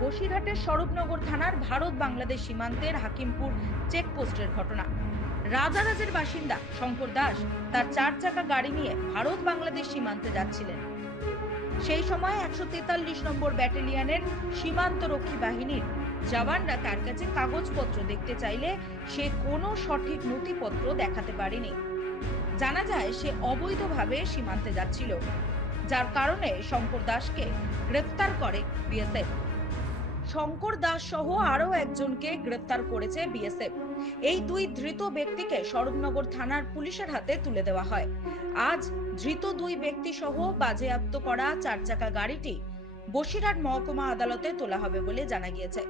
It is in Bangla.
বসিরহাটের স্বরূপনগর থানার ভারত বাংলাদেশ সীমান্তের হাকিমপুর চেকপোস্টের ঘটনা। রাজারাজের বাসিন্দা শঙ্কর দাস তার চার চাকা গাড়ি নিয়ে ভারত বাংলাদেশ সীমান্তে যাচ্ছিলেন। সেই সময় একশো তেতাল্লিশ নম্বর ব্যাটালিয়নের সীমান্তরক্ষী বাহিনীর জওয়ানরা তার কাছে কাগজপত্র দেখতে চাইলে সে কোনো সঠিক নথিপত্র দেখাতে পারেনি। জানা যায় সে অবৈধভাবে সীমান্তে যাচ্ছিল, যার কারণে শঙ্কর দাসকে গ্রেফতার করে বিএসএফ। শঙ্কর দাস সহ আরও একজনকে গ্রেপ্তার করেছে বিএসএফ। এই দুই ধৃত ব্যক্তিকে স্বরূপনগর থানার পুলিশের হাতে তুলে দেওয়া হয়। আজ ধৃত দুই ব্যক্তি সহ বাজেয়াপ্ত করা চারচাকা গাড়িটি বসিরহাট মহকুমা আদালতে তোলা হবে বলে জানা গিয়েছে।